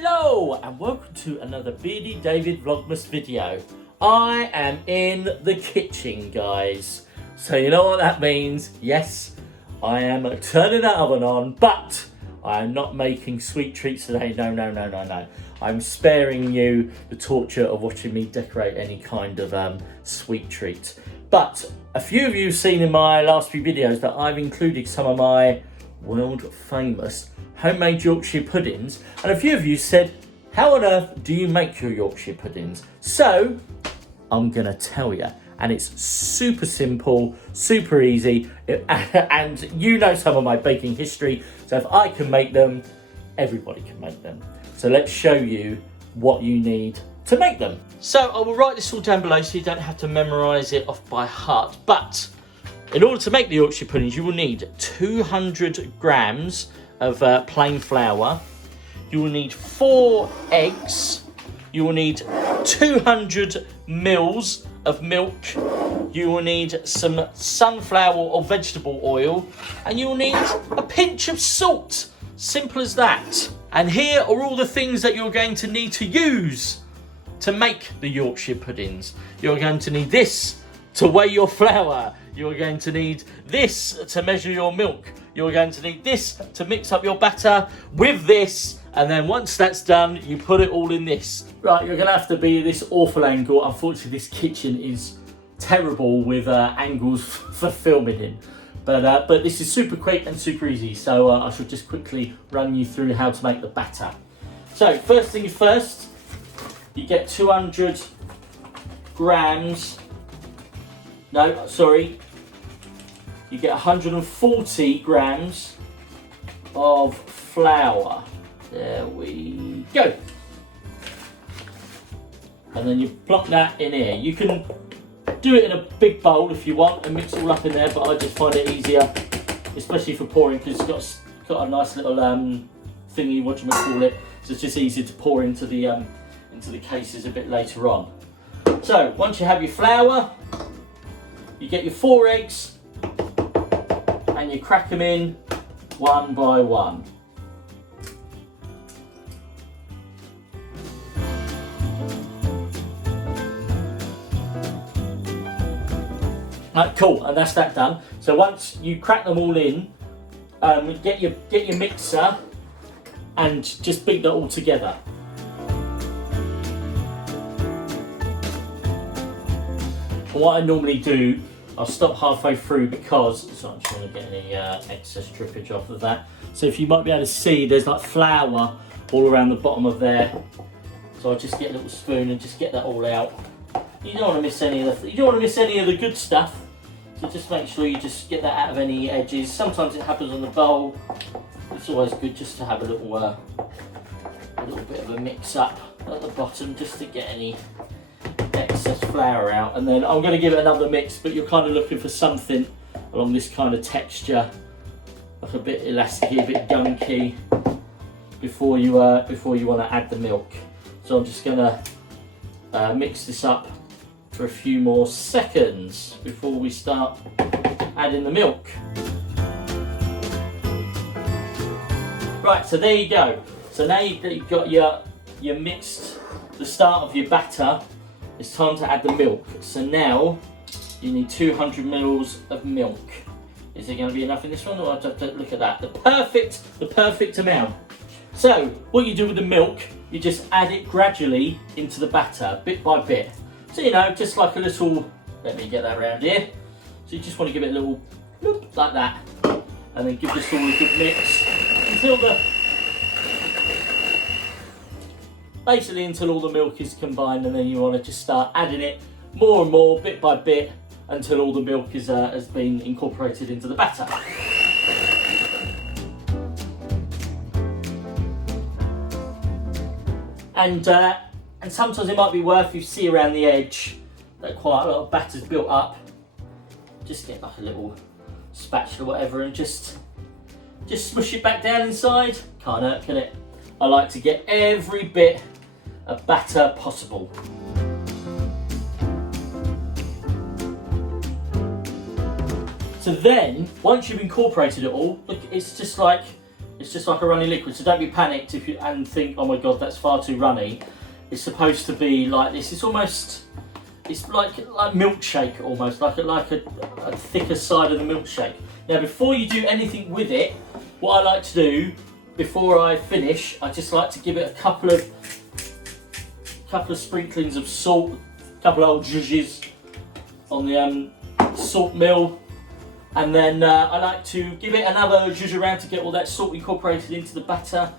Hello and welcome to another Beardy David Vlogmas video. I am in the kitchen, guys. So you know what that means? Yes, I am turning that oven on, but I am not making sweet treats today. No. I'm sparing you the torture of watching me decorate any kind of sweet treat. But a few of you have seen in my last few videos that I've included some of my world famous homemade Yorkshire puddings, and a few of you said, how on earth do you make your Yorkshire puddings? So I'm gonna tell you, and it's super simple, super easy, and you know some of my baking history, so if I can make them, everybody can make them. So let's show you what you need to make them. So I will write this all down below so you don't have to memorize it off by heart, but in order to make the Yorkshire puddings, you will need 200 grams of plain flour. You will need 4 eggs. You will need 200 mils of milk. You will need some sunflower or vegetable oil, and you will need a pinch of salt. Simple as that. And here are all the things that you're going to need to use to make the Yorkshire puddings. You're going to need this to weigh your flour. You're going to need this to measure your milk. You're going to need this to mix up your batter with this. And then once that's done, you put it all in this. Right, you're going to have to be at this awful angle. Unfortunately, this kitchen is terrible with angles for filming in. But this is super quick and super easy. So I shall just quickly run you through how to make the batter. So first thing first, you get 200 grams. No, sorry. You get 140 grams of flour. There we go. And then you plop that in here. You can do it in a big bowl if you want and mix it all up in there, but I just find it easier, especially for pouring, because it's got a nice little thingy, what you might call it. So it's just easier to pour into the cases a bit later on. So once you have your flour, you get your 4 eggs and you crack them in one by one. Right, cool, and that's that done. So once you crack them all in, get your mixer and just beat that all together. And what I normally do, I'll stop halfway through because, so I'm just going to get any excess drippage off of that. So if you might be able to see, there's like flour all around the bottom of there. So I'll just get a little spoon and just get that all out. You don't want to miss any of the good stuff. So just make sure you just get that out of any edges. Sometimes it happens on the bowl. It's always good just to have a little bit of a mix up at the bottom just to get any excess flour out. And then I'm going to give it another mix, but you're kind of looking for something along this kind of texture, like a bit elasticy, a bit gunky, before you want to add the milk. So I'm just going to mix this up for a few more seconds before we start adding the milk. Right, so there you go. So now you've got your mixed, the start of your batter, it's time to add the milk. So now you need 200 mils of milk. Is there going to be enough in this one? Or I have to look at that. The perfect amount. So what you do with the milk, you just add it gradually into the batter, bit by bit. So you know, just like a little, let me get that around here. So you just want to give it a little loop like that. And then give this all a good mix until all the milk is combined, and then you want to just start adding it more and more, bit by bit, until all the milk is has been incorporated into the batter. And sometimes it might be worth, if you see around the edge that quite a lot of batter's built up, just get like a little spatula or whatever and just smush it back down inside. Can't hurt, can it? I like to get every bit of batter possible. So then, once you've incorporated it all, look, it's just like It's just like a runny liquid, so don't be panicked if you and think, oh my god, that's far too runny. It's supposed to be like this. It's almost, it's like milkshake almost, like a thicker side of the milkshake. Now before you do anything with it, what I like to do before I finish, I just like to give it a couple of sprinklings of salt, a couple of old zhuzhes on the salt mill, and then I like to give it another zhuzh around to get all that salt incorporated into the batter.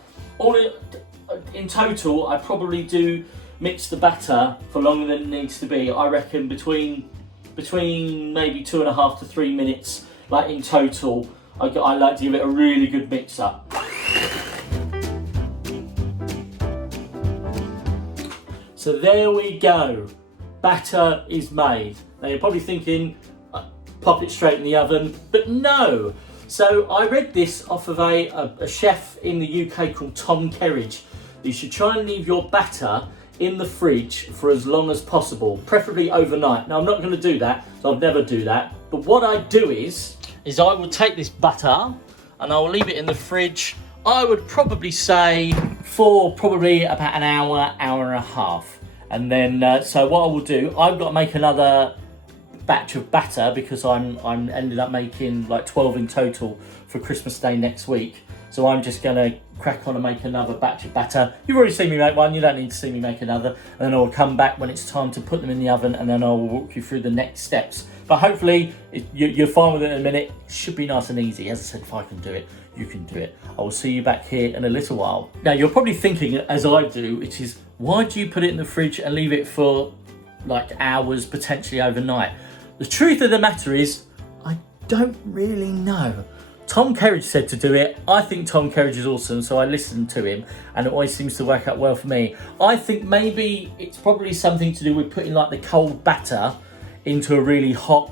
In total, I probably do mix the batter for longer than it needs to be. I reckon between maybe 2.5 to 3 minutes, like in total. I like to give it a really good mix up. So there we go, batter is made. Now you're probably thinking, pop it straight in the oven, but no. So I read this off of a chef in the UK called Tom Kerridge. You should try and leave your batter in the fridge for as long as possible, preferably overnight. Now I'm not going to do that, so I'll never do that. But what I do is I will take this batter and I will leave it in the fridge. I would probably say for probably about an hour, hour and a half. And then, so what I will do, I've got to make another batch of batter because I'm ended up making like 12 in total for Christmas Day next week. So I'm just going to crack on and make another batch of batter. You've already seen me make one, you don't need to see me make another. And then I'll come back when it's time to put them in the oven, and then I'll walk you through the next steps. But hopefully you're fine with it in a minute. It should be nice and easy. As I said, if I can do it, you can do it. I will see you back here in a little while. Now you're probably thinking, as I do, which is, why do you put it in the fridge and leave it for like hours, potentially overnight? The truth of the matter is, I don't really know. Tom Kerridge said to do it. I think Tom Kerridge is awesome, so I listened to him, and it always seems to work out well for me. I think maybe it's probably something to do with putting like the cold batter into a really hot,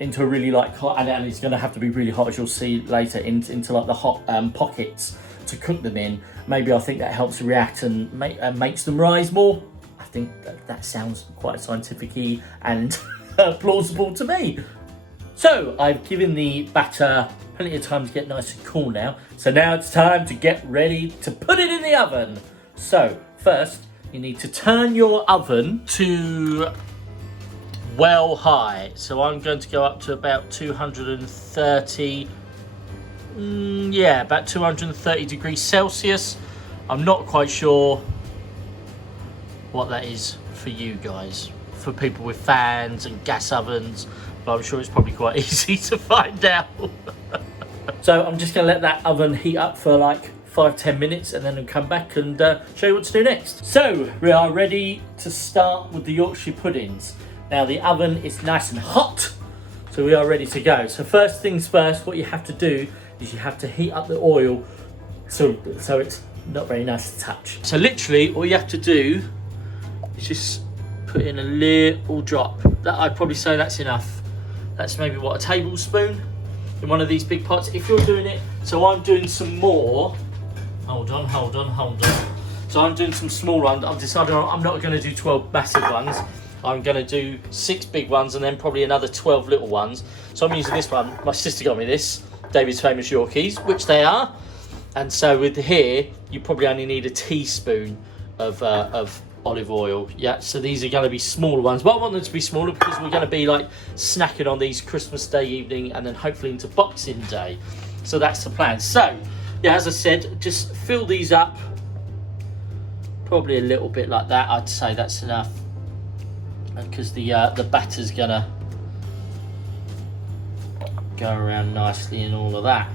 and it's going to have to be really hot, as you'll see later, into like the hot pockets to cook them in. Maybe I think that helps react and makes them rise more. I think that sounds quite scientific-y and plausible to me. So I've given the batter plenty of time to get nice and cool now. So now it's time to get ready to put it in the oven. So first you need to turn your oven to well high. So I'm going to go up to about 230, about 230 degrees Celsius. I'm not quite sure what that is for you guys, for people with fans and gas ovens, but I'm sure it's probably quite easy to find out. So I'm just going to let that oven heat up for like 5-10 minutes, and then I'll come back and show you what to do next. So we are ready to start with the Yorkshire puddings. Now the oven is nice and hot, so we are ready to go. So first things first, what you have to do is you have to heat up the oil so it's not very nice to touch. So literally all you have to do is just put in a little drop. That I'd probably say that's enough. That's maybe what, a tablespoon in one of these big pots. If you're doing it, so I'm doing some more. Hold on. So I'm doing some small ones. I've decided I'm not going to do 12 massive ones. I'm going to do 6 big ones and then probably another 12 little ones. So I'm using this one. My sister got me this, David's Famous Yorkies, which they are. And so with here, you probably only need a teaspoon of olive oil. Yeah, so these are going to be smaller ones. But I want them to be smaller because we're going to be like snacking on these Christmas Day evening and then hopefully into Boxing Day. So that's the plan. So, yeah, as I said, just fill these up. Probably a little bit like that. I'd say that's enough, because the batter's gonna go around nicely and all of that.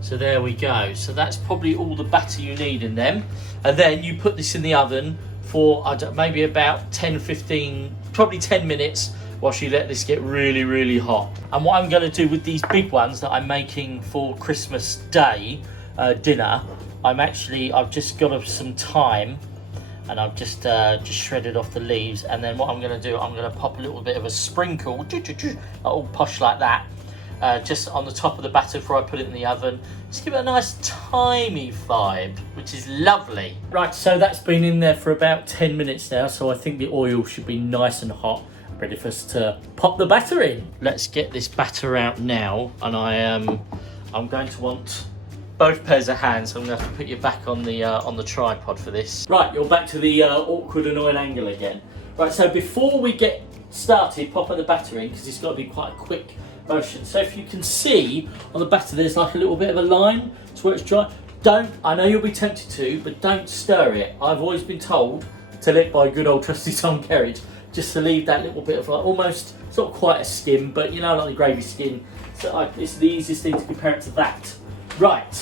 So there we go. So that's probably all the batter you need in them. And then you put this in the oven for maybe about 10-15, probably 10 minutes, whilst you let this get really, really hot. And what I'm going to do with these big ones that I'm making for Christmas Day dinner, I've just got some thyme, and I've just shredded off the leaves. And then what I'm going to do, I'm going to pop a little bit of a sprinkle, all posh like that, just on the top of the batter before I put it in the oven. Just give it a nice thymy vibe, which is lovely. Right, so that's been in there for about 10 minutes now, so I think the oil should be nice and hot. ready for us to pop the batter in. Let's get this batter out now, and I'm going to want both pairs of hands, so I'm going to have to put you back on the tripod for this. Right, you're back to the awkward annoying angle again. Right, so before we get started popping the batter in, because it's got to be quite a quick motion. So if you can see on the batter there's like a little bit of a line to where it's dry. I know you'll be tempted to, but don't stir it. I've always been told to let by good old trusty Tom Kerridge, just to leave that little bit of like almost, it's not quite a skim, but you know, like the gravy skin. So it's the easiest thing to compare it to that. Right,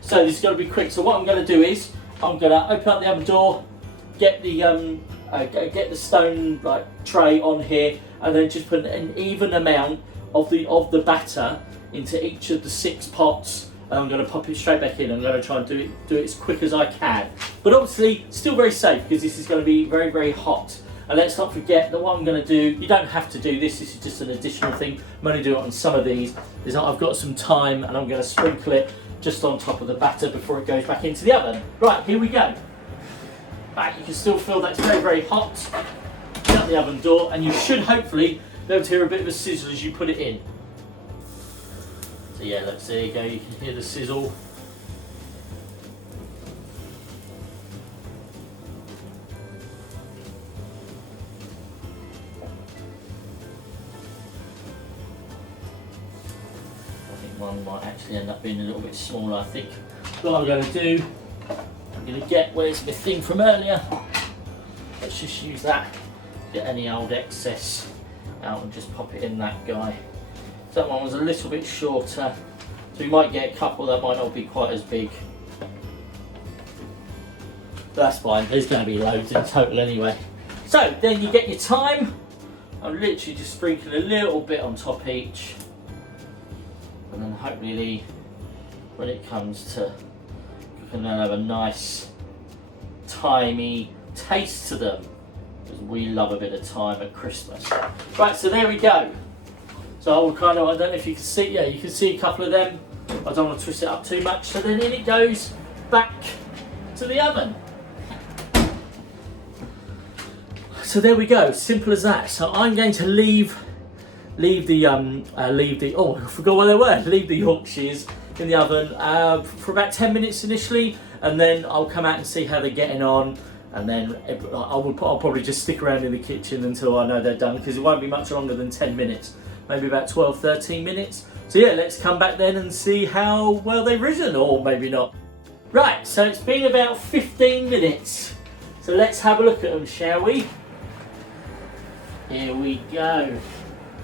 so this is going to be quick. So what I'm going to do is I'm going to open up the oven door, get the stone like tray on here, and then just put an even amount of the batter into each of the 6 pots. And I'm going to pop it straight back in. I'm going to try and do it as quick as I can, but obviously still very safe because this is going to be very, very hot. And let's not forget that what I'm going to do, you don't have to do this, this is just an additional thing. I'm only doing it on some of these, is that I've got some thyme and I'm going to sprinkle it just on top of the batter before it goes back into the oven. Right, here we go. Right, you can still feel that's very, very hot. Shut the oven door, and you should hopefully be able to hear a bit of a sizzle as you put it in. So yeah, let's there you go, you can hear the sizzle. One might actually end up being a little bit smaller, I think. What I'm going to do, I'm going to get, where's my thing from earlier? Let's just use that, get any old excess out and just pop it in that guy. That one was a little bit shorter, so we might get a couple that might not be quite as big. That's fine, there's going to be loads in total anyway. So then you get your thyme. I'm literally just sprinkling a little bit on top each. And then hopefully when it comes to cooking, they'll have a nice thymy taste to them, because we love a bit of thyme at Christmas. Right, so there we go. So I will I don't know if you can see, yeah, you can see a couple of them. I don't want to twist it up too much. So then in it goes back to the oven. So there we go, simple as that. So I'm going to leave the oh, I forgot what they were. Leave the Yorkshires in the oven for about 10 minutes initially, and then I'll come out and see how they're getting on, and then I'll probably just stick around in the kitchen until I know they're done, because it won't be much longer than 10 minutes, maybe about 12-13 minutes. So yeah, let's come back then and see how well they've risen, or maybe not. Right, so it's been about 15 minutes. So let's have a look at them, shall we? Here we go.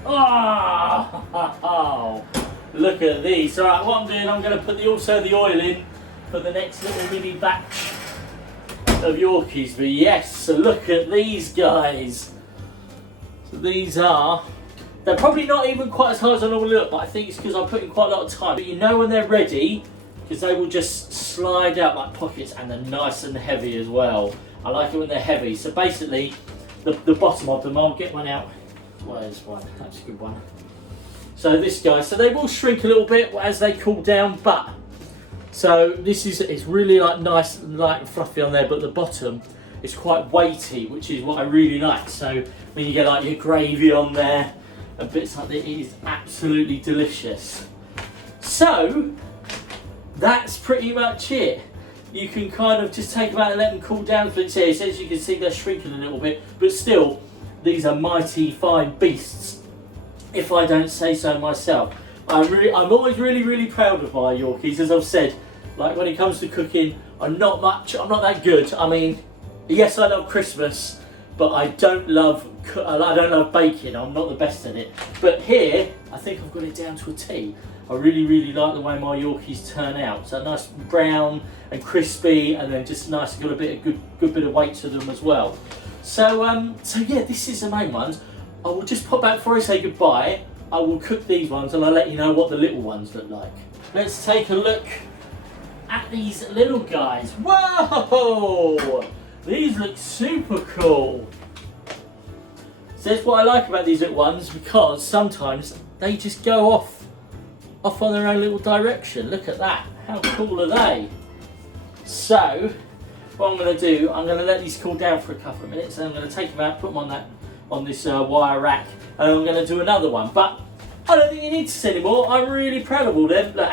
Oh, look at these. Alright, what I'm doing, I'm going to put also the oil in for the next little mini batch of Yorkies. But yes, so look at these guys. So these are, they're probably not even quite as hard as I normally look, but I think it's because I'm putting quite a lot of time. But you know when they're ready, because they will just slide out like pockets, and they're nice and heavy as well. I like it when they're heavy. So basically, the bottom of them, I'll get one out. Where's one? That's a good one. So this guy, so they will shrink a little bit as they cool down, but so this is, it's really like nice and light and fluffy on there, but the bottom is quite weighty, which is what I really like. So when you get like your gravy on there and bits like that, it is absolutely delicious. So that's pretty much it. You can kind of just take them out and let them cool down for it. So as you can see, they're shrinking a little bit, but still, these are mighty fine beasts, if I don't say so myself. I'm always really proud of my Yorkies. As I've said, like when it comes to cooking, I'm not that good. I mean, yes, I love Christmas, but I don't love baking. I'm not the best at it. But here, I think I've got it down to a T. I really like the way my Yorkies turn out. So nice brown and crispy, and then just nice, got a bit of good bit of weight to them as well. So yeah, this is the main ones. I will just pop back before I say goodbye. I will cook these ones and I'll let you know what the little ones look like. Let's take a look at these little guys. Whoa! These look super cool. So that's what I like about these little ones, because sometimes they just go off on their own little direction. Look at that. How cool are they? So what I'm going to do, I'm going to let these cool down for a couple of minutes, and I'm going to take them out, put them on that on this wire rack, and I'm going to do another one. But I don't think you need to see any more. I'm really proud of all them. Look,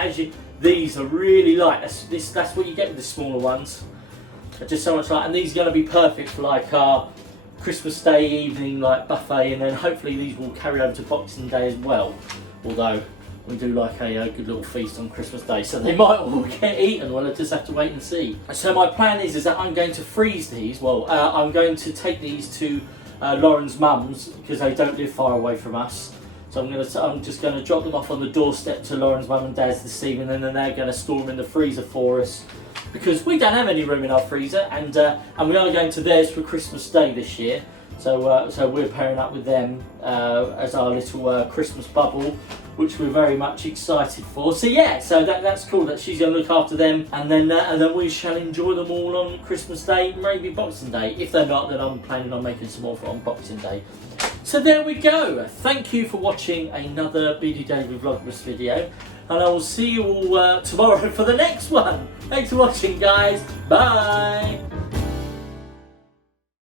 these are really light. That's what you get with the smaller ones. They're just so much light, and these are going to be perfect for like our Christmas Day evening like buffet, and then hopefully these will carry over to Boxing Day as well. Although we do like a good little feast on Christmas Day, so they might all get eaten. Well, I just have to wait and see. So my plan is that I'm going to freeze these. Well, I'm going to take these to Lauren's mum's because they don't live far away from us. So I'm just going to drop them off on the doorstep to Lauren's mum and dad's this evening, and then they're going to store them in the freezer for us because we don't have any room in our freezer, and we are going to theirs for Christmas Day this year. So we're pairing up with them as our little Christmas bubble, which we're very much excited for. So yeah, so that's cool that she's going to look after them, and then we shall enjoy them all on Christmas Day, maybe Boxing Day. If they're not, then I'm planning on making some more for on Boxing Day. So there we go. Thank you for watching another Beardy David Vlogmas video, and I will see you all tomorrow for the next one. Thanks for watching, guys. Bye.